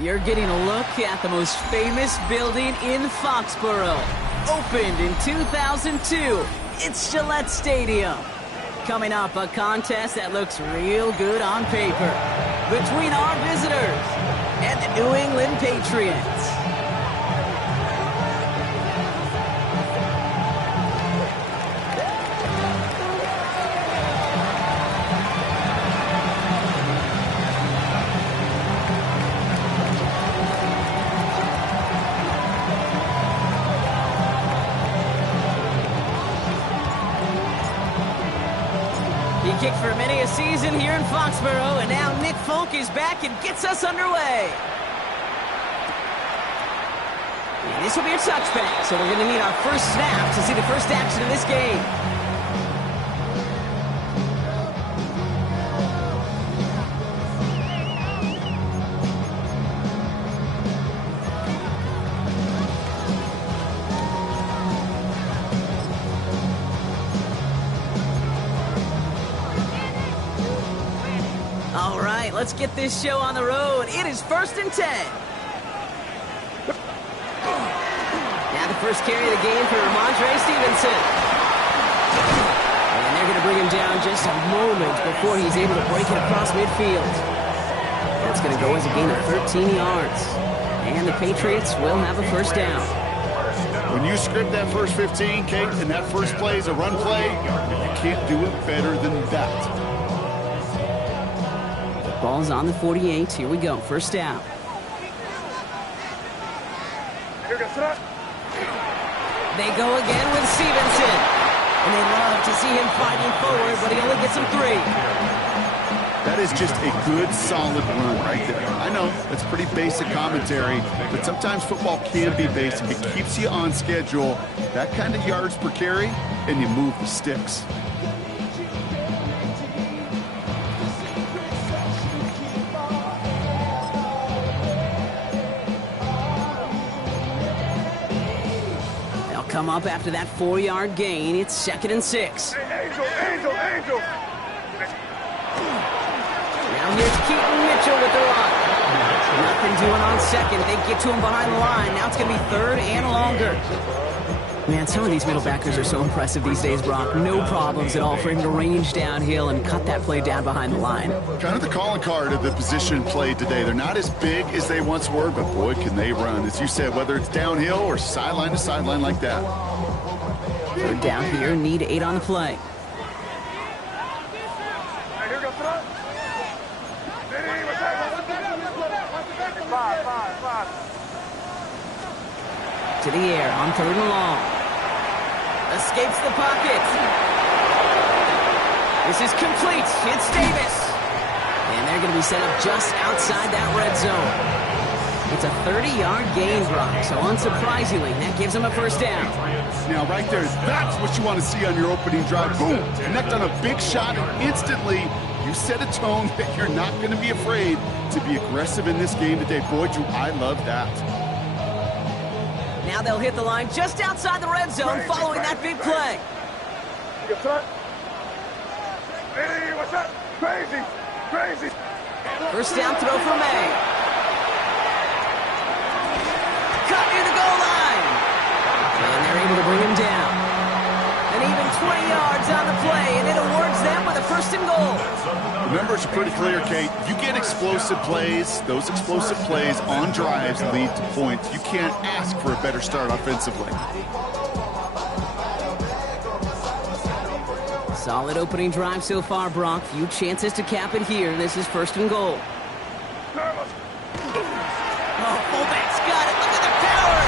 You're getting a look at the most famous building in Foxborough. Opened in 2002, it's Gillette Stadium. Coming up, a contest that looks real good on paper between our visitors and the New England Patriots. He kicked for many a season here in Foxborough, and now Nick Folk is back and gets us underway. And this will be a touchback, so we're going to need our first snap to see the first action of this game. All right, let's get this show on the road. It is 1st and 10. Now the first carry of the game for Ramondre Stevenson. And they're going to bring him down just a moment before he's able to break it across midfield. That's going to go as a gain of 13 yards. And the Patriots will have a first down. When you script that first 15, Kate, and that first play is a run play, you can't do it better than that. Ball's on the 48. Here we go. First down. They go again with Stevenson. And they love to see him fighting forward, but he only gets him 3. That is just a good, solid run right there. I know, that's pretty basic commentary, but sometimes football can be basic. It keeps you on schedule. That kind of yards per carry, and you move the sticks. Come up after that 4-yard gain. It's 2nd and 6. Angel. Now here's Keaton Mitchell with the run. Nothing doing on 2nd. They get to him behind the line. Now it's going to be 3rd and longer. Man, some of these middle backers are so impressive these days, Brock. No problems at all for him to range downhill and cut that play down behind the line. Kind of the calling card of the position played today. They're not as big as they once were, but boy, can they run. As you said, whether it's downhill or sideline to sideline like that. 3rd down here, need 8 on the play. To the air on 3rd and long. Escapes the pocket. This is complete. It's Davis. And they're going to be set up just outside that red zone. It's a 30-yard gain, Brock, so unsurprisingly, that gives them a first down. Now, right there, that's what you want to see on your opening drive. Boom! Connect on a big shot, and instantly, you set a tone that you're not going to be afraid to be aggressive in this game today. Boy, do I love that. Now they'll hit the line just outside the red zone following that big play. Hey, what's up? Crazy. First down throw for May. Cut near the goal line. And they're able to bring him down. And even 20 yards on the play, and it awards them with a 1st and goal. The numbers are pretty clear, Kate. You get explosive plays. Those explosive plays on drives lead to points. You can't ask for a better start offensively. Solid opening drive so far, Brock. Few chances to cap it here. This is 1st and goal. Oh, fullback's got it. Look at the power.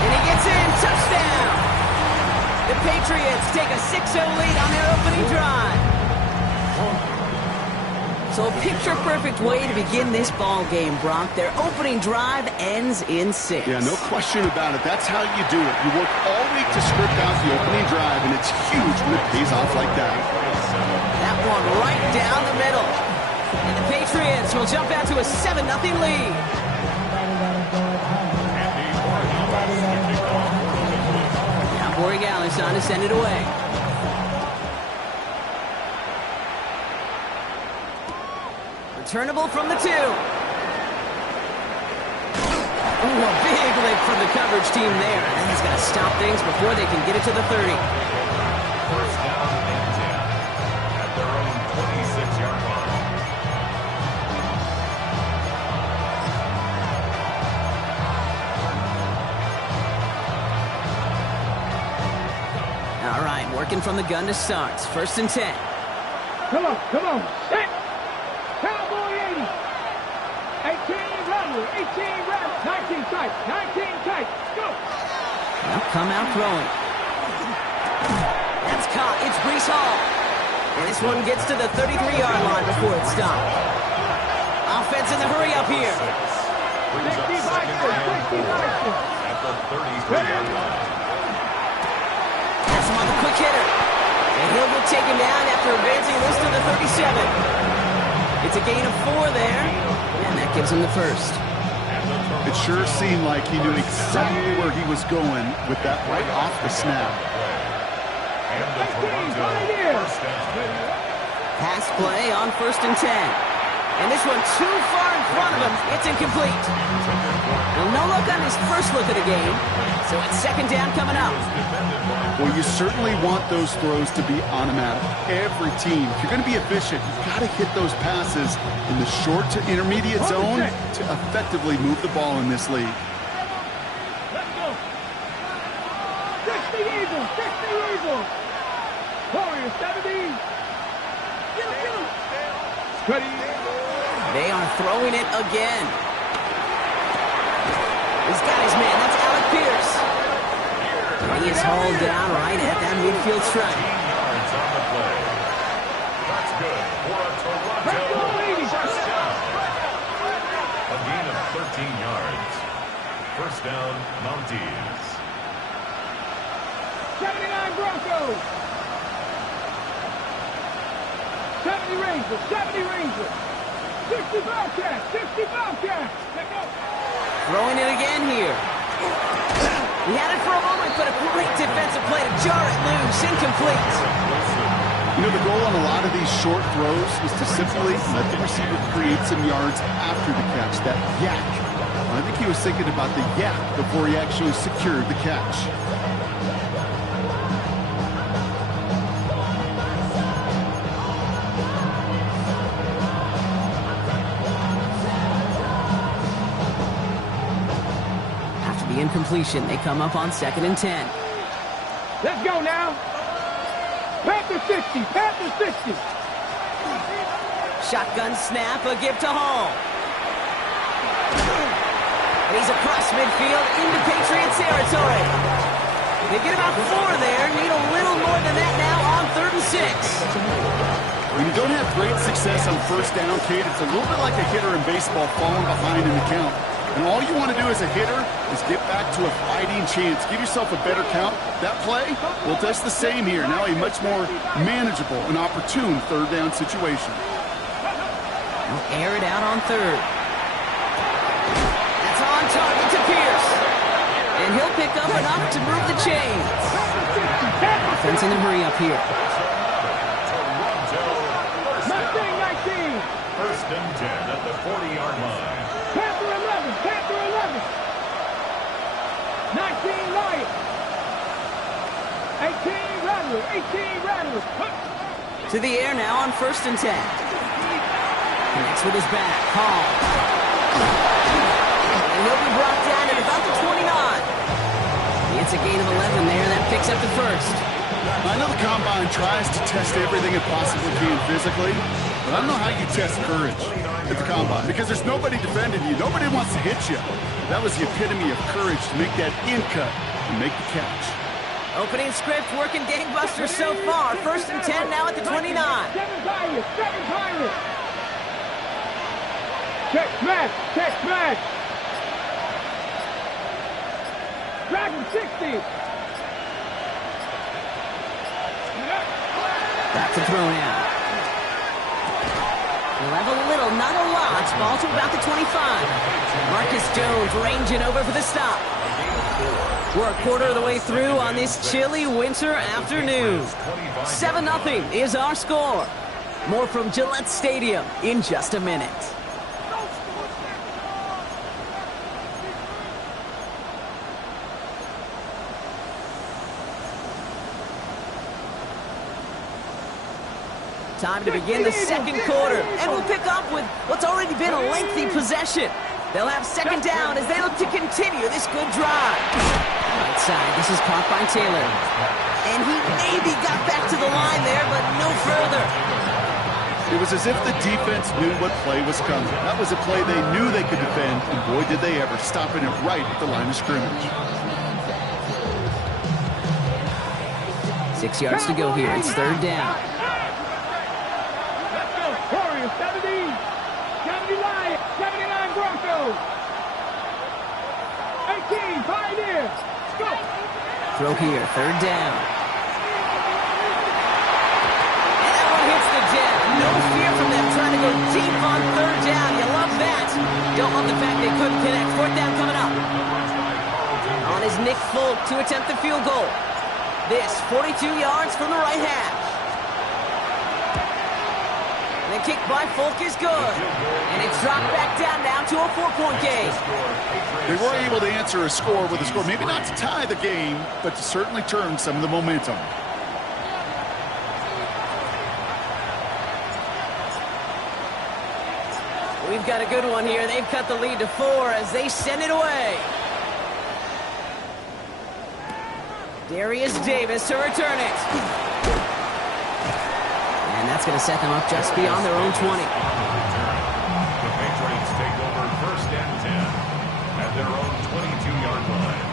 And he gets in. Touchdown. The Patriots take a 6-0 lead on their opening drive. So a picture-perfect way to begin this ball game, Brock. Their opening drive ends in 6. Yeah, no question about it. That's how you do it. You work all week to script out the opening drive, and it's huge when it pays off like that. That one right down the middle. And the Patriots will jump out to a 7-0 lead. Now Borregales on to send it away. Returnable from the 2. Ooh, a big lift from the coverage team there. And he's going to stop things before they can get it to the 30. First down and 10 at their own 26-yard line. All right, working from the gun to start. First and 10. Come on. Set. Cowboy 80. 18 rattle. 18 rattle. 19 tight. 19 tight. Go. Now come out throwing. That's caught. It's Brees Hall. And this one gets to the 33-yard line before it's stopped. Offense in the hurry up here. 65. At the 33-yard line. That's him on the quick hitter. And he'll get taken down after advancing this to the 37. It's a gain of 4 there. And that gives him the first. It sure seemed like he knew exactly where he was going with that right off the snap. And the Toronto first down. Pass play on first and 10. And this one too far in front of him. It's incomplete. Well, no look on his first look of the game. So it's second down coming up. Well, you certainly want those throws to be automatic. Every team, if you're going to be efficient, you've got to hit those passes in the short to intermediate zone to effectively move the ball in this league. Let's go. 60 Eagles. 60 Eagles. Warriors 70. Get him. Ready. They are throwing it again. He's got his man. That's Alec Pierce. He is hauled down right at that midfield stripe. Yards on the play. That's good for a Toronto first down. A gain of 13 yards. First down, Mounties. 79 Broncos. 70 Rangers. 70 Rangers. 60 Bobcats. 60 Bobcats. Let's go. Throwing it again here. He had it for a moment, but a great defensive play to jar it loose. Incomplete. You know, the goal on a lot of these short throws is to simply let the receiver create some yards after the catch, that yak. I think he was thinking about the yak before he actually secured the catch. Incompletion. They come up on second and 10. Let's go now. Panther 60. Panther 60. Shotgun snap. A give to Hall. And he's across midfield into Patriots territory. They get about 4 there. Need a little more than that now on third and 6. When you don't have great success on first down, Kate, it's a little bit like a hitter in baseball falling behind in the count. And all you want to do as a hitter is get back to a fighting chance. Give yourself a better count. That play, well, that's the same here. Now a much more manageable and opportune third down situation. He'll air it out on third. That's on target to Pierce. And he'll pick up enough to move the chains. Offense in the hurry up here. Mustang 19. First and 10 at the 40-yard line. Panther 11. Panther 11. 19 Lions. 18 Rattlers. 18 Rattlers. To the air now on first and 10. Connects with his back. Hall. And he'll be brought down at about the 29. It's a gain of 11 there. That picks up the first. I know the Combine tries to test everything it possibly can physically, but I don't know how you test courage at the Combine because there's nobody defending you. Nobody wants to hit you. That was the epitome of courage to make that in cut and make the catch. Opening script working gangbusters so far. First and 10 now at the 29. 7 Pirates. 7 Pirates. Check smash. Check smash. Dragon 60. Back to throw now. Level a little, not a lot. Ball to about the 25. Marcus Jones ranging over for the stop. We're a quarter of the way through on this chilly winter afternoon. 7-0 is our score. More from Gillette Stadium in just a minute. Time to begin the second quarter, and we'll pick up with what's already been a lengthy possession. They'll have second down as they look to continue this good drive. Right side, this is caught by Taylor. And he maybe got back to the line there, but no further. It was as if the defense knew what play was coming. That was a play they knew they could defend, and boy, did they ever, stopping it right at the line of scrimmage. 6 yards to go here. It's third down. Let's go. Warriors, 70. 70 Lions. 79 Broncos. 18 Pioneers. Let's go. Throw here. Third down. And that one hits the deck. No fear from them trying to go deep on third down. You love that. Don't love the fact they couldn't connect. Fourth down coming up. On his Nick Folk to attempt the field goal. This, 42 yards from the right hash. And the kick by Folk is good. And it's dropped back down now to a 4-point game. They were able to answer a score with a score. Maybe not to tie the game, but to certainly turn some of the momentum. We've got a good one here. They've cut the lead to 4 as they send it away. Darius Davis to return it. And that's going to set them up just beyond their own 20. The Patriots take over first and 10 at their own 22-yard line.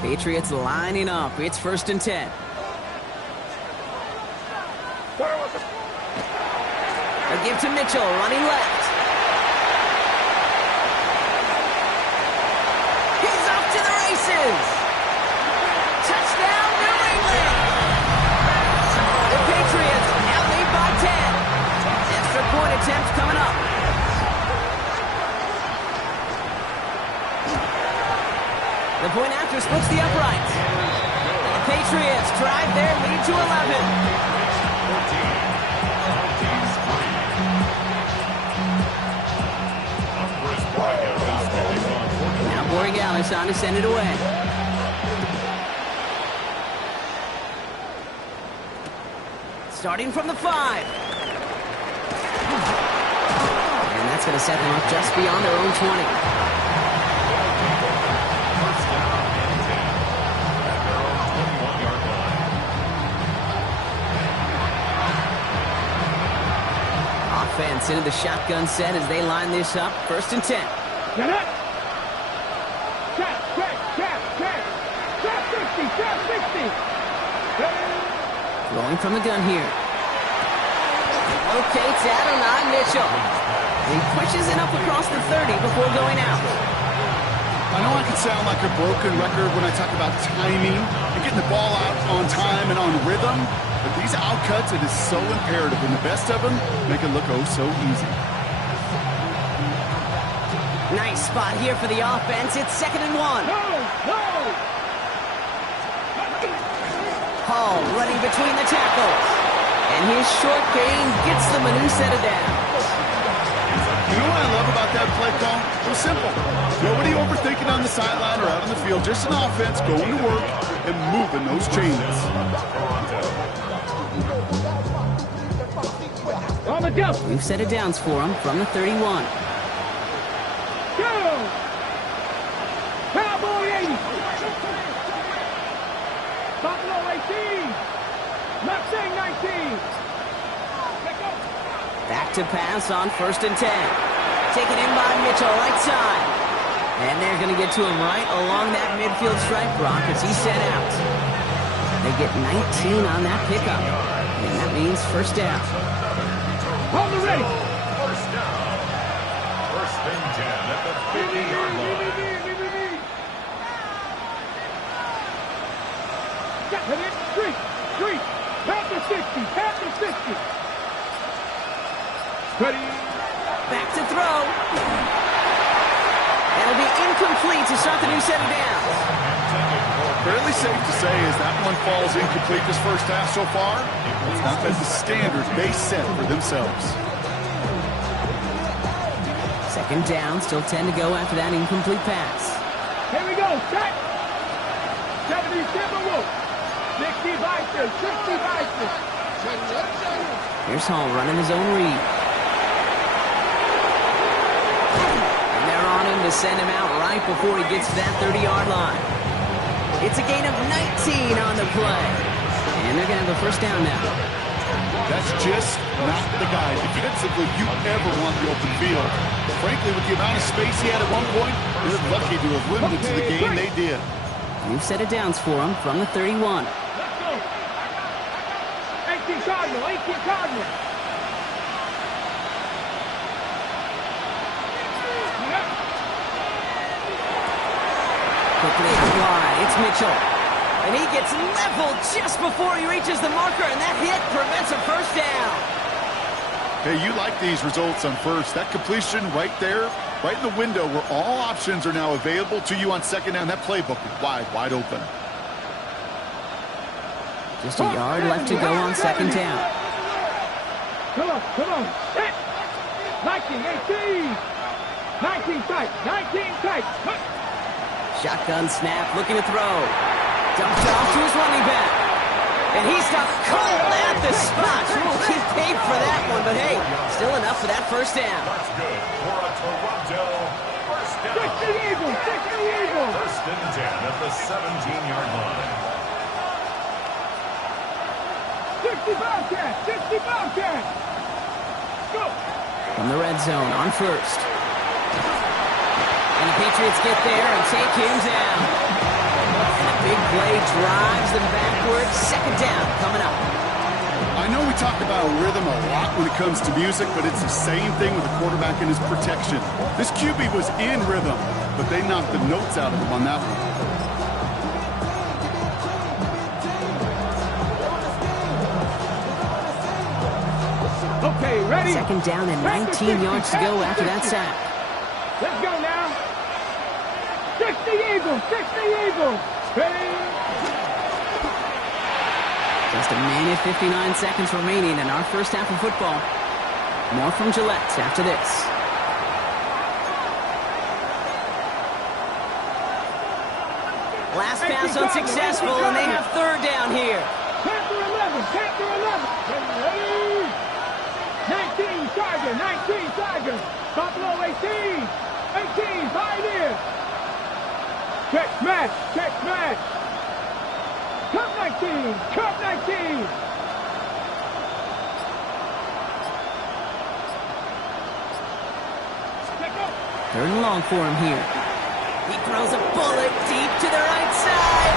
Patriots lining up. It's first and 10. A give to Mitchell, running left. He's off to the races. Touchdown, New England. The Patriots now lead by 10. Extra point attempt coming up. The point after splits the uprights. And the Patriots drive their lead to 11. Borregales on to send it away. Starting from the 5. And that's going to set them up just beyond their own 20. First down and 10 at their own 21-yard line. Offense into the shotgun set as they line this up. First and 10. Get up. Rolling from the gun here. Locates Adonai Mitchell. He pushes it up across the 30 before going out. I know I can sound like a broken record when I talk about timing and getting the ball out on time and on rhythm, but these outcuts, it is so imperative, and the best of them make it look oh so easy. Nice spot here for the offense. It's 2nd and 1. Hall running between the tackles. And his short gain gets them a new set of downs. You know what I love about that play call? It was simple. Nobody overthinking on the sideline or out on the field. Just an offense going to work and moving those chains. On the go. We've set it downs for him from the 31. Go. Cowboy 80. Buffalo 18. Mustang 19. Back to pass on 1st and 10. Taken in by Mitchell, right side. And they're going to get to him right along that midfield stripe, Brock, as he's set out. They get 19 on that pickup. And that means first down. On the ready. First down. First and 10 at the 50-yard line. Street. Past the 60. Ready. Back to throw. That'll be incomplete to start the new set of downs. Fairly safe to say as that one falls incomplete this first half so far. It's not been the standard they set for themselves. Second down, still 10 to go after that incomplete pass. Here we go, set. 77 Wolf. 60 Vikings, 60 Vikings. Here's Hall running his own read. And they're on him to send him out right before he gets to that 30-yard line. It's a gain of 19 on the play. And they're going to have a first down now. That's just not the guy defensively you ever want the open field. Frankly, with the amount of space he had at one point, they're lucky to have limited to the game they did. New set of downs for him from the 31. Let's go. 18 Cardinal, 18 Cardinal. Quickly out wide, it's Mitchell. And he gets leveled just before he reaches the marker, and that hit prevents a first down. Hey, you like these results on first. That completion right there, right in the window where all options are now available to you on second down. That playbook is wide open. Just a yard left to go on second down. Come on. Set. 19, 18. 19 tight, 19 tight. Shotgun snap, looking to throw. Dumped off to his running back. And he stopped cold at the spot. Ooh, he paid for that one, but hey, still enough for that first down. That's good for a Toronto first down. 60 Eagles, 60 Eagles. First and 10 at the 17-yard line. 60 Bobcats, 60 Bobcats. Go. From the red zone on first. And the Patriots get there and take him down. And a big play drives them backwards. Second down coming up. I know we talk about rhythm a lot when it comes to music, but it's the same thing with the quarterback and his protection. This QB was in rhythm, but they knocked the notes out of him on that one. Okay, ready? Second down and 19 yards to go after that sack. Let's go now. 60 Eagles, 60 Eagles. Ready? Just a minute 59 seconds remaining in our first half of football. More from Gillette after this. Last pass unsuccessful, and they have third down here. Panther 11, Panther 11. Ready? 19 Tiger, 19 Tiger. Buffalo 18, 18 Pioneer. Check match, check match. Cup 19, Cup 19. Third and long for him here. He throws a bullet deep to the right side.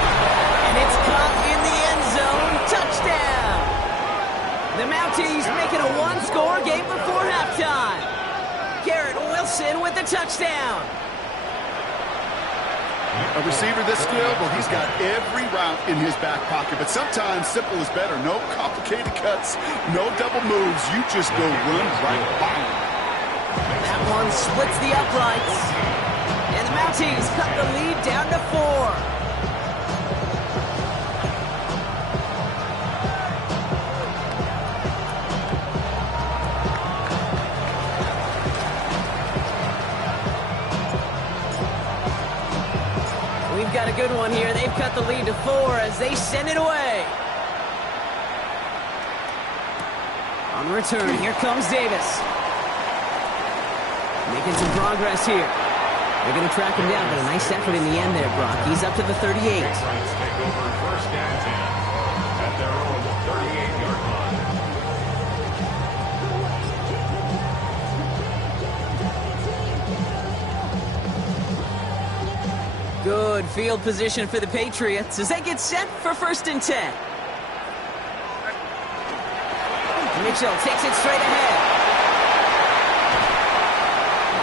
And it's caught in the end zone. Touchdown. The Mounties make it a one-score game before halftime. Garrett Wilson with the touchdown. A receiver this skilled, well, he's got every route in his back pocket, but sometimes simple is better. No complicated cuts, no double moves. You just go run right by him. That one splits the uprights. And the Mounties cut the lead down to 4. We've got a good one here. They've cut the lead to 4 as they send it away. On the return, here comes Davis. Making some progress here. They're going to track him down, but a nice effort in the end there, Brock. He's up to the 38. Take over first and 10 at their own 38-yard line. Good field position for the Patriots as they get set for first and 10. Mitchell takes it straight ahead.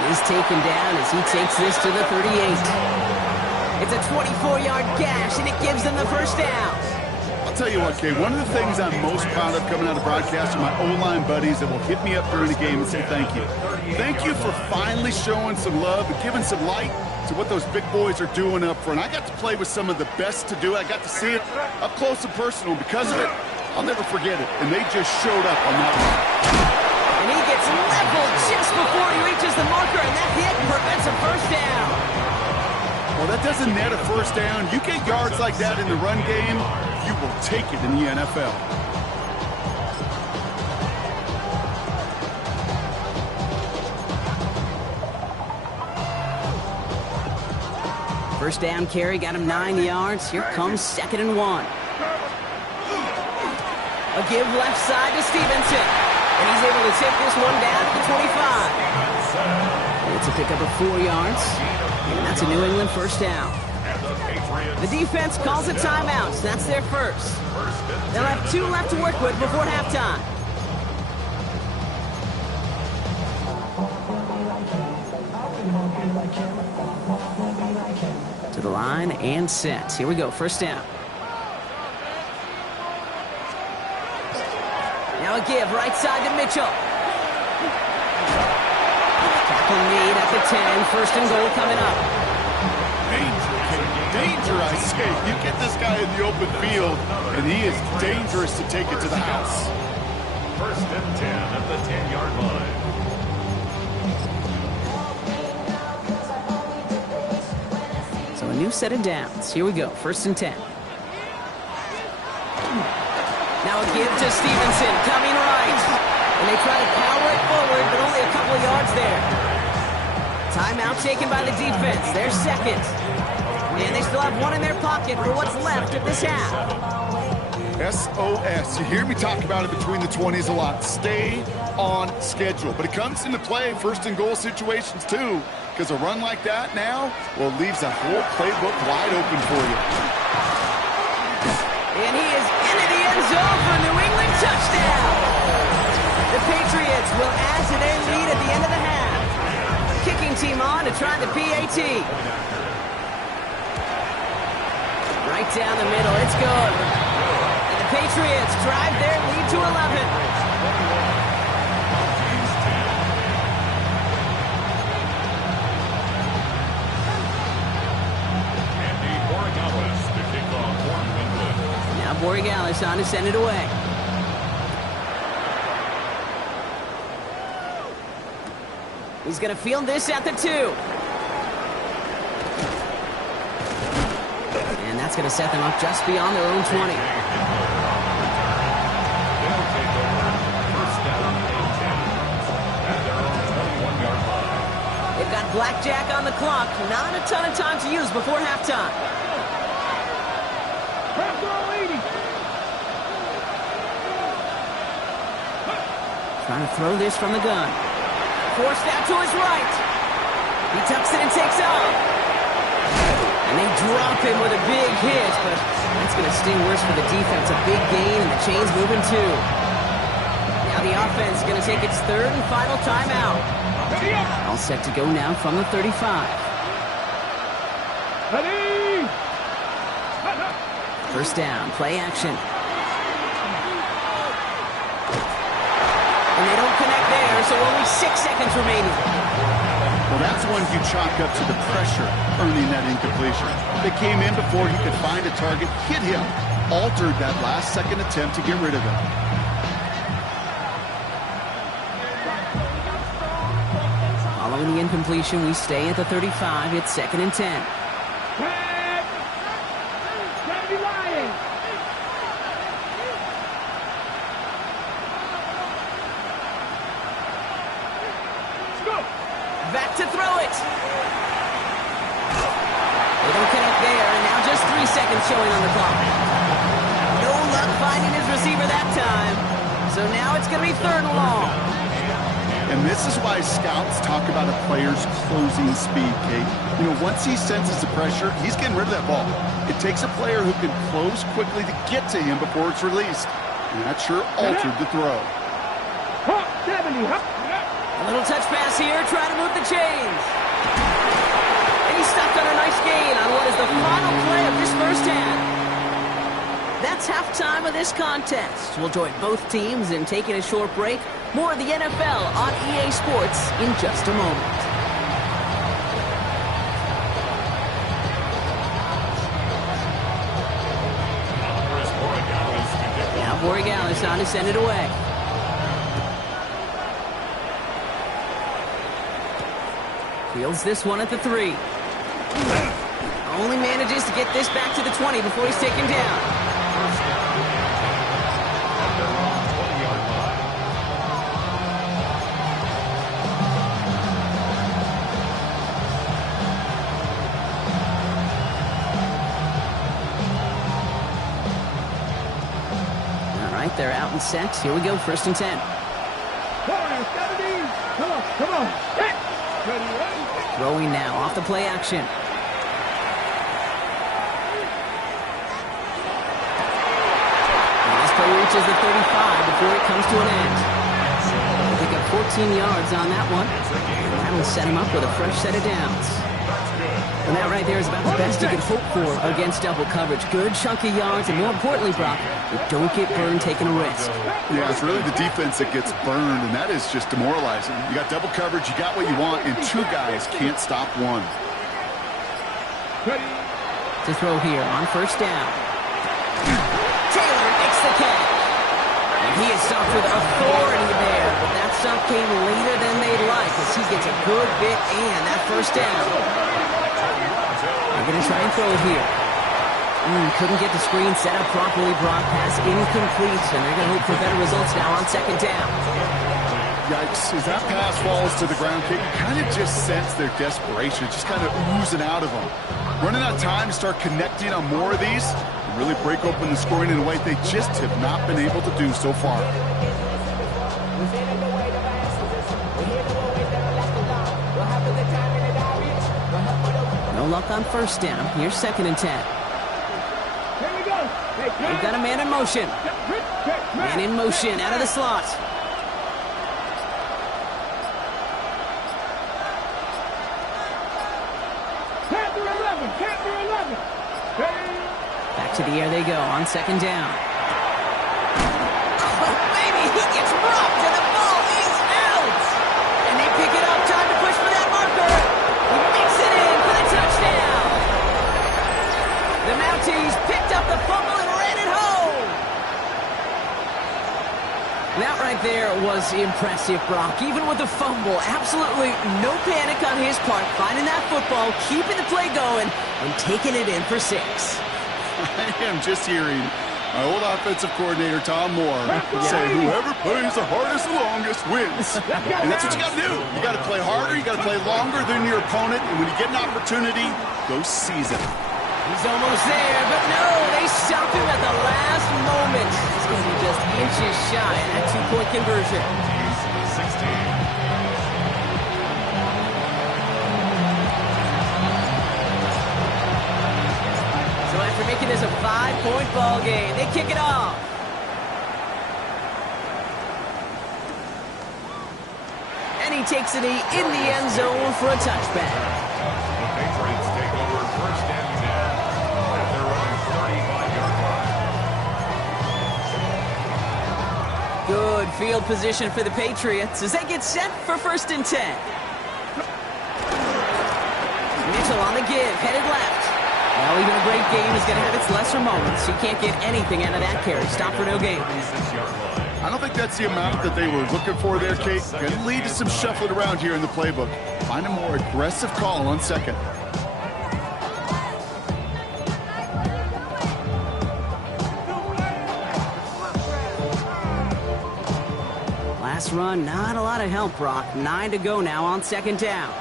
He's taken down as he takes this to the 38. It's a 24-yard gash, and it gives them the first down. I'll tell you what, Kay, one of the things I'm most proud of coming out of broadcast are my O-line buddies that will hit me up during the game and say thank you. Thank you for finally showing some love and giving some light to what those big boys are doing up front. I got to play with some of the best to do it. I got to see it up close and personal. Because of it, I'll never forget it. And they just showed up on that one. And he gets leveled just before he reaches the marker, and that hit that doesn't net a first down, you get yards like that in the run game, you will take it in the NFL. First down carry got him 9 yards. Here comes 2nd and 1. A give left side to Stevenson. And he's able to take this one down to the 25. It's a pickup of 4 yards. And that's a New England first down. The defense calls a timeout. So that's their first. They'll have 2 left to work with before halftime. To the line and set. Here we go. First down. Now a give right side to Mitchell. Tackle made at the 10. First and goal coming up. Danger, I say. You get this guy in the open field, and he is dangerous to take it to the house. First and 10 at the 10-yard line. So a new set of downs. Here we go. First and 10. Now a give to Stevenson, coming right. And they try to power it forward, but only a couple of yards there. Timeout taken by the defense. They're second. And they still have one in their pocket for what's left of this half. SOS. You hear me talk about it between the 20s a lot. Stay on schedule. But it comes into play first and goal situations too, because a run like that now, well, leaves that whole playbook wide open for you. And he is into the end zone for a New England touchdown. The Patriots will add to their lead at the end of the half. Kicking team on to try the PAT. Right down the middle, it's good. And the Patriots drive their lead to 11. Now Borregales on to send it away. He's going to field this at the 2. And that's going to set them up just beyond their own 20. They've got blackjack on the clock. Not a ton of time to use before halftime. Trying to throw this from the gun. Forced out to his right. He tucks it and takes off. And they drop him with a big hit, but that's going to sting worse for the defense. A big gain, and the chain's moving too. Now the offense is going to take its third and final timeout. All set to go now from the 35. First down, play action. And they don't connect there, so only 6 seconds remaining. Well, that's one you chalk up to the pressure earning that incompletion. They came in before he could find a target, hit him, altered that last-second attempt to get rid of him. Following the incompletion, we stay at the 35. It's 2nd and 10. Back to throw it. They don't connect there, and now just 3 seconds showing on the clock. No luck finding his receiver that time. So now it's going to be 3rd and long. And this is why scouts talk about a player's closing speed, Kate. You know, once he senses the pressure, he's getting rid of that ball. It takes a player who can close quickly to get to him before it's released. And that sure altered the throw. 70, A little touch pass here, trying to move the chains. And he's stopped on a nice gain on what is the final play of this first half. That's halftime of this contest. We'll join both teams in taking a short break. More of the NFL on EA Sports in just a moment. Now Borregales on to send it away. Fields this one at the 3. only manages to get this back to the 20 before he's taken down. First down at their own 20-yard line. All right, they're out and set. Here we go, 1st and 10. Come on. Hit. Ready, ready. Throwing now off the play action. And this play reaches the 35 before it comes to an end. They pick up 14 yards on that one. And that'll set him up with a fresh set of downs. And that right there is about the best you can hope for against double coverage. Good chunky yards, and more importantly, Brock, you don't get burned taking a risk. Yeah, it's really the defense that gets burned, and that is just demoralizing. You got double coverage, you got what you want, and 2 guys can't stop one. To throw here on 1st down. Taylor makes the catch. And he is stopped with authority there, but that stop came later than they'd like as he gets a good bit and that 1st down. They're going to try and throw it here. Couldn't get the screen set up properly. Brock, pass incomplete, and they're going to hope for better results now on 2nd down. Yikes, as that pass falls to the ground, you kind of just sense their desperation, just kind of oozing out of them. Running out of time to start connecting on more of these and really break open the scoring in a way they just have not been able to do so far. No luck on 1st down. Here's 2nd and 10. Here we go. They've got a man in motion. Man in motion out of the slot. Panther 11. Back to the air they go on 2nd down. Oh, baby, he gets rocked and the ball is out. And they pick it up. Time to push for that marker. He makes it in for the touchdown. The Mounties picked up the fumble and ran it home. That right there was impressive, Brock. Even with the fumble, absolutely no panic on his part. Finding that football, keeping the play going, and taking it in for 6. I am just hearing my old offensive coordinator, Tom Moore, say, whoever plays the hardest the longest wins. And that's what you got to do. You got to play harder, you got to play longer than your opponent, and when you get an opportunity, go seize it. He's almost there, but no, they stop him at the last moment. He's going to be just inches shy of that 2-point conversion. 16. So after making this a 5-point ball game, they kick it off. And he takes it in the end zone for a touchback. The Patriots take over 1st and 10 at their own 35-yard line. Good field position for the Patriots as they get set for 1st and 10. Mitchell on the give, headed left. Well, even a great game is going to have its lesser moments. You can't get anything out of that carry. Stop for no gain. I don't think that's the amount that they were looking for there, Kate. Going to lead to some shuffling around here in the playbook. Find a more aggressive call on 2nd. Last run, not a lot of help, Brock. 9 to go now on 2nd down.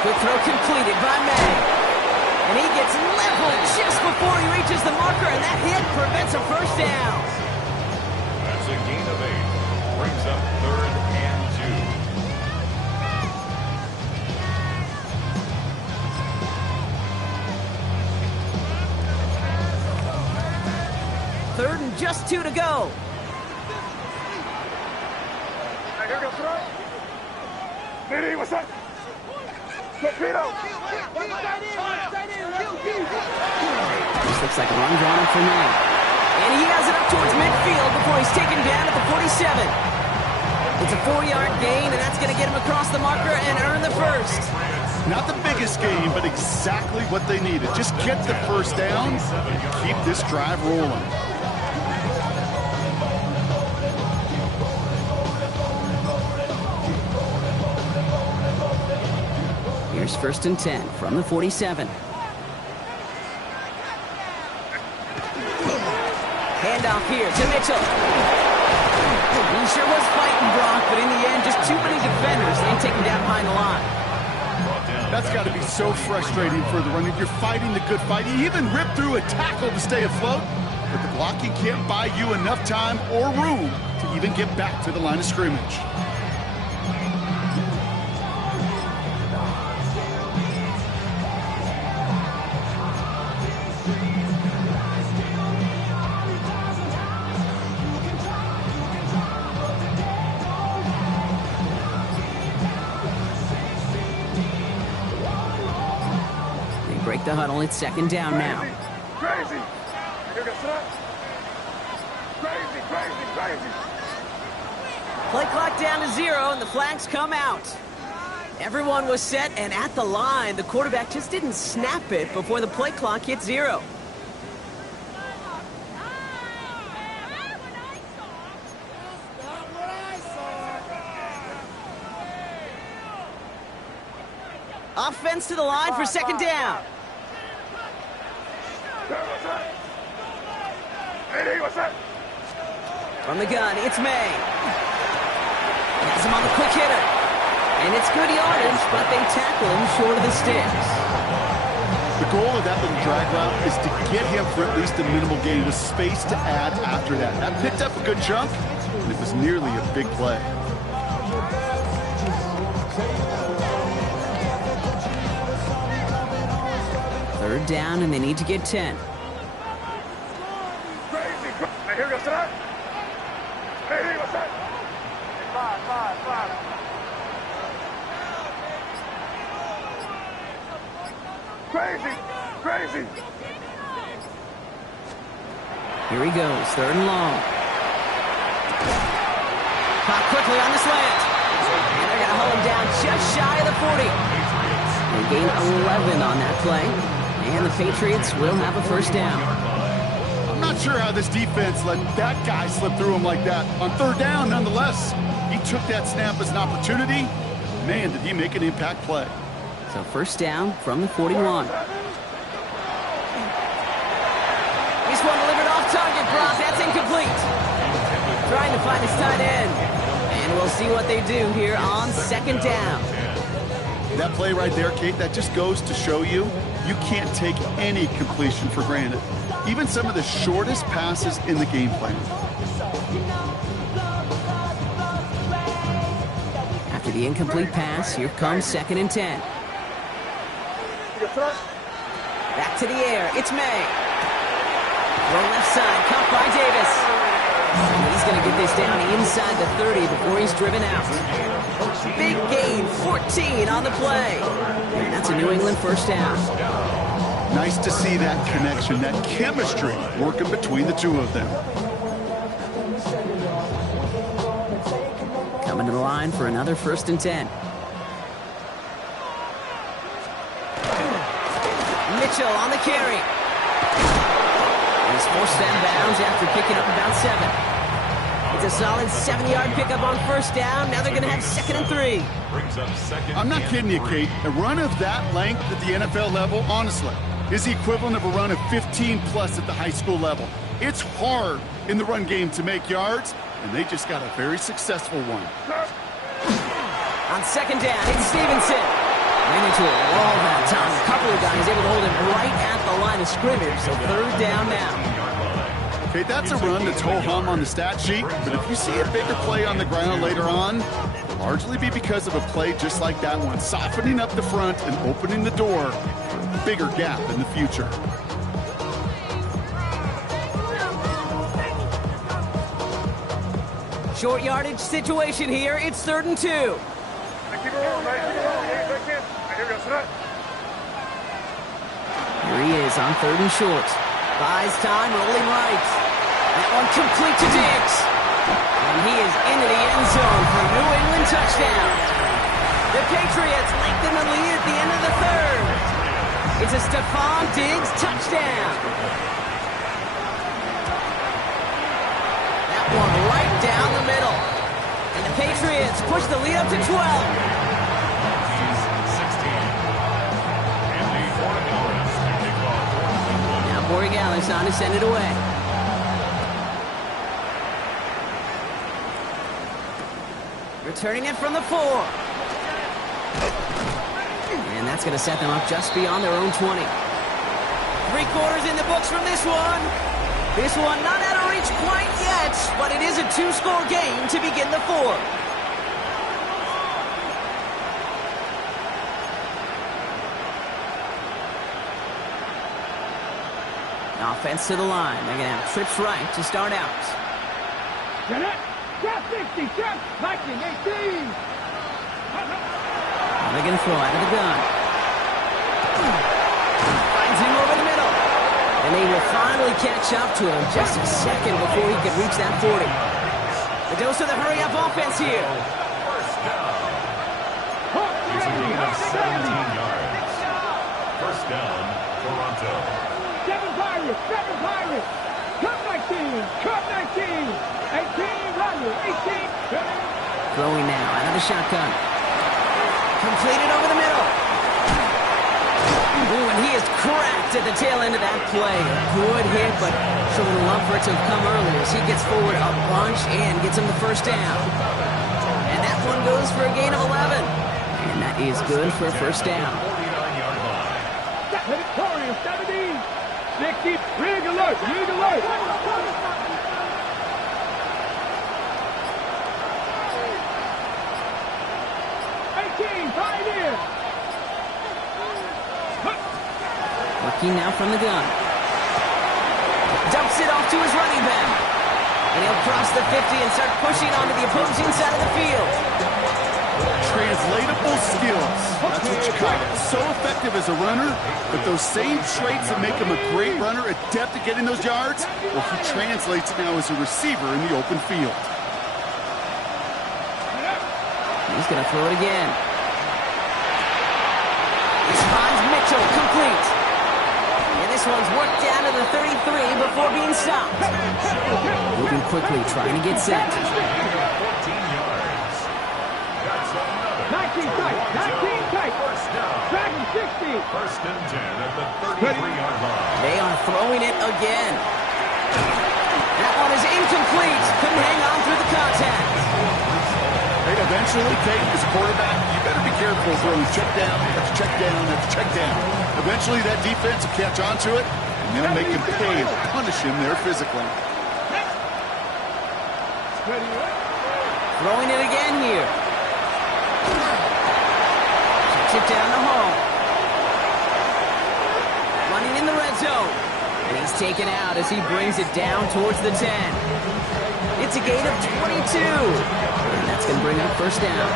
Quick throw completed by May. And he gets leveled just before he reaches the marker, and that hit prevents a 1st down. That's a gain of 8. Brings up 3rd and 2. 3rd and just 2 to go. Diddy, what's up? Torpedo! This looks like a run drawn up for May. And he has it up towards midfield before he's taken down at the 47. It's a 4-yard gain, and that's going to get him across the marker and earn the 1st. Not the biggest game, but exactly what they needed. Just get the 1st down and keep this drive rolling. Here's 1st and 10 from the 47. Handoff here to Mitchell. He sure was fighting, Brock, but in the end, just too many defenders. They take him down behind the line. That's got to be so frustrating for the runner. You're fighting the good fight. You even ripped through a tackle to stay afloat, but the blocking can't buy you enough time or room to even get back to the line of scrimmage. Break the huddle. It's 2nd down now. Crazy. Crazy, crazy, crazy. Play clock down to 0, and the flags come out. Everyone was set and at the line. The quarterback just didn't snap it before the play clock hit 0. Offense to the line for 2nd down. From the gun, it's May. Has him on the quick hitter. And it's good yardage, but they tackle him short of the sticks. The goal of that little drag route is to get him for at least a minimal gain with space to add after that. That picked up a good chunk, and it was nearly a big play. Third down, and they need to get 10. Here goes that. Hey, what's that? 5. Crazy. Here he goes, 3rd and long. Caught quickly on the slant. And they're going to hold him down just shy of the 40. They gain 11 on that play. And the Patriots will have a 1st down. I'm not sure how this defense let that guy slip through him like that. On 3rd down, nonetheless, he took that snap as an opportunity. Man, did he make an impact play. So 1st down from the 41. This one delivered off target, Brock. That's incomplete. Trying to find his tight end. And we'll see what they do here on 2nd down. That play right there, Kate, that just goes to show you can't take any completion for granted. Even some of the shortest passes in the game plan. After the incomplete pass, here comes 2nd and 10. Back to the air. It's May. Throw left side. Caught by Davis. And he's going to get this down inside the 30 before he's driven out. Big gain. 14 on the play. And that's a New England 1st down. Nice to see that connection, that chemistry working between the two of them. Coming to the line for another 1st and 10. Mitchell on the carry. He's forced out of bounds after picking up about 7. It's a solid 7-yard pickup on 1st down. Now they're going to have 2nd and 3. I'm not kidding you, Kate. A run of that length at the NFL level, honestly, is the equivalent of a run of 15-plus at the high school level. It's hard in the run game to make yards, and they just got a very successful one. On 2nd down, it's Stevenson. Ran into a wall that time. A couple of guys able to hold him right at the line of scrimmage, so 3rd down now. Okay, that's a run that's ho-hum on the stat sheet, but if you see a bigger play on the ground later on, it'll largely be because of a play just like that one, softening up the front and opening the door for a bigger gap in the future. Short yardage situation here. It's 3rd and 2. Keep it rolling, man. Keep it rolling. Here goes that. Here he is on 3rd and short. Buys time, rolling right. That one complete to Diggs. And he is into the end zone for a New England touchdown. The Patriots lengthen the lead at the end of the 3rd. It's a Stephon Diggs touchdown. That one right down the middle. And the Patriots push the lead up to 12. Borregales on to send it away. Returning it from the 4. And that's going to set them up just beyond their own 20. 3 quarters in the books from this one. This one not out of reach quite yet, but it is a 2-score game to begin the 4th. Offense to the line. They're going to have trips right to start out. Get it. Trap 60. Trap. 19. 18. They're going to throw out of the gun. Finds him over the middle. And they will finally catch up to him just a second before he could reach that 40. The dose of the hurry-up offense here. First down. It's a gain of 17 yards. First down, Toronto. 7 Pirates. 7 Pirates. Cup 19. Cup 19. 18. Runner. 18. Throwing now out of the shotgun. Completed over the middle. Ooh, and he is cracked at the tail end of that play. Good hit, but sure would love for it to have come earlier as he gets forward a bunch and gets him the first down. And that one goes for a gain of 11. And that is good for a first down. 49-yard line. Victoria 70. 60. Rig alert. Rig alert. 18. 5 in. Working now from the gun. Dumps it off to his running back. And he'll cross the 50 and start pushing onto the opposing side of the field. Translatable skills. That's what you call it. So effective as a runner, but those same traits that make him a great runner, adept at getting those yards, well, he translates it now as a receiver in the open field. He's going to throw it again. He finds Mitchell complete. And this one's worked down to the 33 before being stopped. Moving quickly, trying to get set. 14 yards. That's another. 19 tight. 19 tight. First down. Dragon 60. First and 10 at the 33-yard line. They are throwing it again. That one is incomplete. Couldn't hang on through the contact. They eventually take his quarterback. You better be careful throwing check down after check down after check down. Eventually that defense will catch on to it, and they'll make him pay and punish him there physically. Throwing it again here. Checks it down the hole. Running in the red zone. And he's taken out as he brings it down towards the 10. It's a gain of 22. And that's going to bring up first down.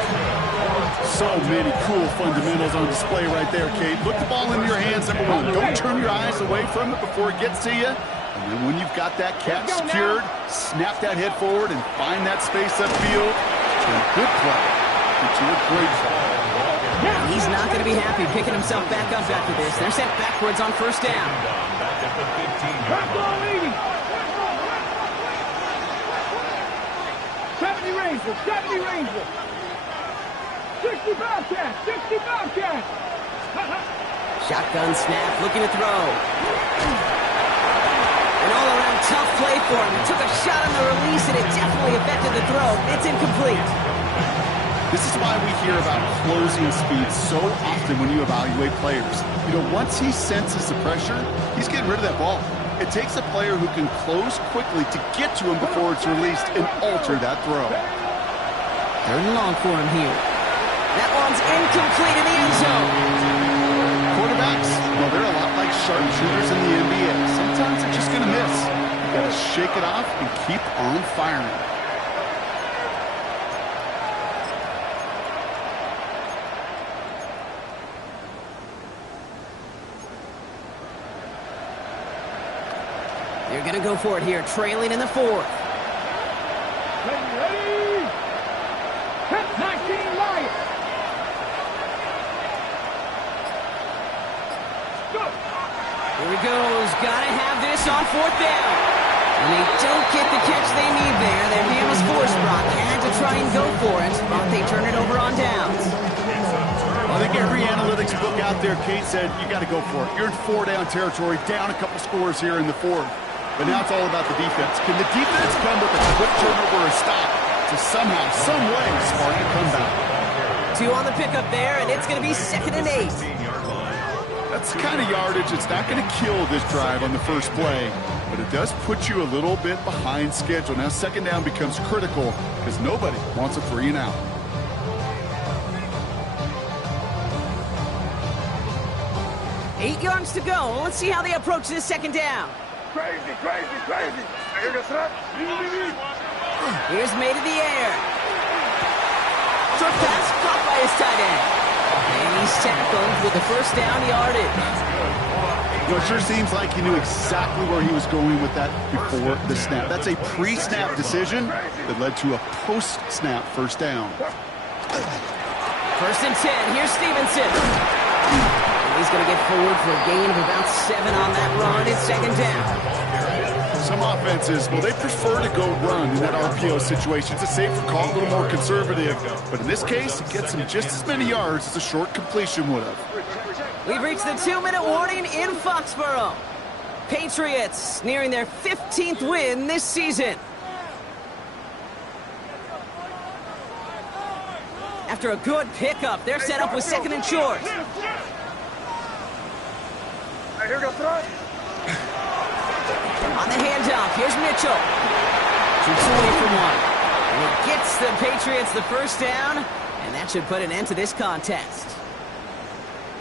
So many cool fundamentals on display right there, Kate. Look the ball into your hands, number one. Don't turn your eyes away from it before it gets to you. And then when you've got that catch secured, snap that head forward and find that space upfield. A good play. Get you a great play. He's not going to be happy picking himself back up after this. They're sent backwards on first down. Back at the 15-yard line. 70 Rangers. 70 Rangers. 60 Bobcats. 60 Bobcats. Shotgun snap, looking to throw. An all-around tough play for him. He took a shot on the release, and it definitely affected the throw. It's incomplete. This is why we hear about closing speed so often when you evaluate players. You know, once he senses the pressure, he's getting rid of that ball. It takes a player who can close quickly to get to him before it's released and alter that throw. Third and long for him here. That one's incomplete in the end zone. Quarterbacks, well, they're a lot like sharpshooters in the NBA. Sometimes they're just going to miss. You got to shake it off and keep on firing. They're going to go for it here, trailing in the 4th. Ready? 19 Lions. Go. Here he goes. Got to have this on 4th down. And they don't get the catch they need there. Their man was forced, Brock. Had to try and go for it, but they turn it over on downs. Well, think every analytics book out there, Kate, said you got to go for it. You're in 4-down territory, down a couple scores here in the fourth. But now it's all about the defense. Can the defense come with a quick turnover or a stop to somehow, some way, spark a comeback? 2 on the pickup there, and it's going to be 2nd and 8. That's the kind of yardage that's not going to kill this drive on the first play, but it does put you a little bit behind schedule. Now 2nd down becomes critical because nobody wants a 3 and out. Eight yards to go. Let's see how they approach this 2nd down. Crazy, crazy, crazy. Here goes that. Here's made in the air. Short pass caught by his tight end. And he's tackled with the 1st down yardage. You know, it sure seems like he knew exactly where he was going with that before the snap. That's a pre-snap decision that led to a post-snap 1st down. 1st and 10. Here's Stevenson. He's going to get forward for a gain of about 7 on that run. It's 2nd down. Some offenses, well, they prefer to go run in that RPO situation. It's a safer call, a little more conservative. But in this case, it gets him just as many yards as a short completion would have. We've reached the 2-minute warning in Foxborough. Patriots nearing their 15th win this season. After a good pickup, they're set up with 2nd and short. Here goes that. On the handoff, here's Mitchell. Shoots away from one. And it gets the Patriots the 1st down, and that should put an end to this contest.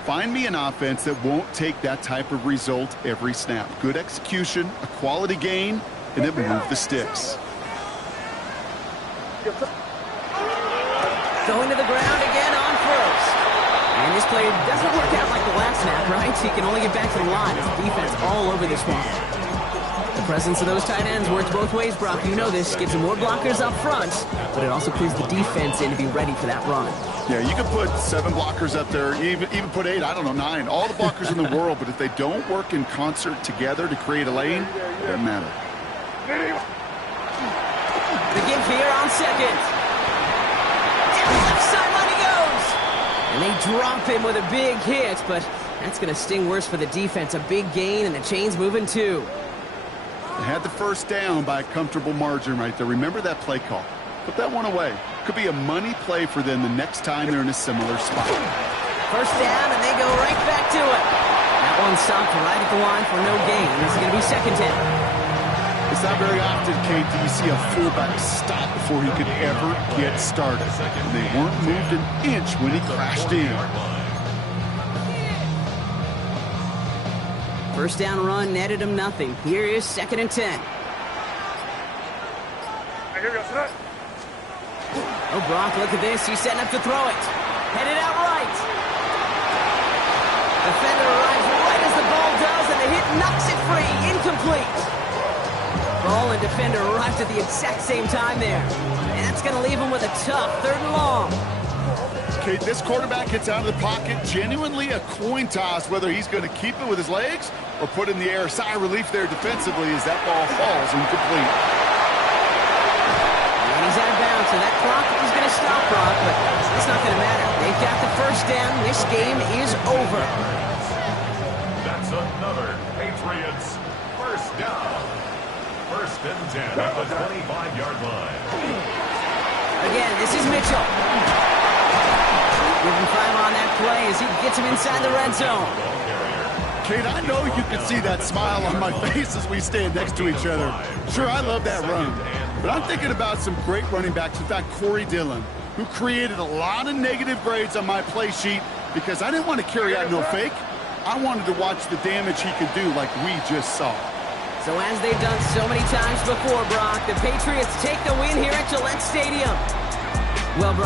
Find me an offense that won't take that type of result every snap. Good execution, a quality gain, and then move the sticks. Going to the ground again on 1st. And this play doesn't work out like the last snap, right? He can only get back to the line as the defense all over this one. The presence of those tight ends works both ways, Brock. You know this. Gives them more blockers up front, but it also clues the defense in to be ready for that run. Yeah, you can put 7 blockers up there, even put 8, I don't know, 9. All the blockers in the world, but if they don't work in concert together to create a lane, it doesn't matter. The give here on 2nd. Down the left sideline he goes. And they drop him with a big hit, but that's going to sting worse for the defense. A big gain, and the chain's moving too. They had the 1st down by a comfortable margin right there. Remember that play call. Put that one away. Could be a money play for them the next time they're in a similar spot. 1st down, and they go right back to it. That one stopped right at the line for no gain. This is going to be 2nd down. It's not very often, Kate, do you see a fullback stop before he could ever get started. And they weren't moved an inch when he crashed in. 1st down run netted him nothing. Here is 2nd and 10. Here goes that. Oh, Brock, look at this. He's setting up to throw it. Headed out right. Defender arrives right as the ball does, and the hit knocks it free. Incomplete. Ball and defender arrived at the exact same time there. And that's going to leave him with a tough 3rd and long. Okay, this quarterback gets out of the pocket. Genuinely a coin toss whether he's going to keep it with his legs or put it in the air. Sigh of relief there defensively as that ball falls incomplete. And he's out of bounds, so that clock is going to stop Brock, but it's not going to matter. They've got the 1st down. This game is over. That's another Patriots 1st down. 1st and 10 at the 25-yard line. Again, this is Mitchell. Give him 5 on that play as he gets him inside the red zone. Kate, I know you can see that smile on my face as we stand next to each other. Sure, I love that run. But I'm thinking about some great running backs. In fact, Corey Dillon, who created a lot of negative grades on my play sheet because I didn't want to carry out no fake. I wanted to watch the damage he could do like we just saw. So as they've done so many times before, Brock, the Patriots take the win here at Gillette Stadium. Well, Brock.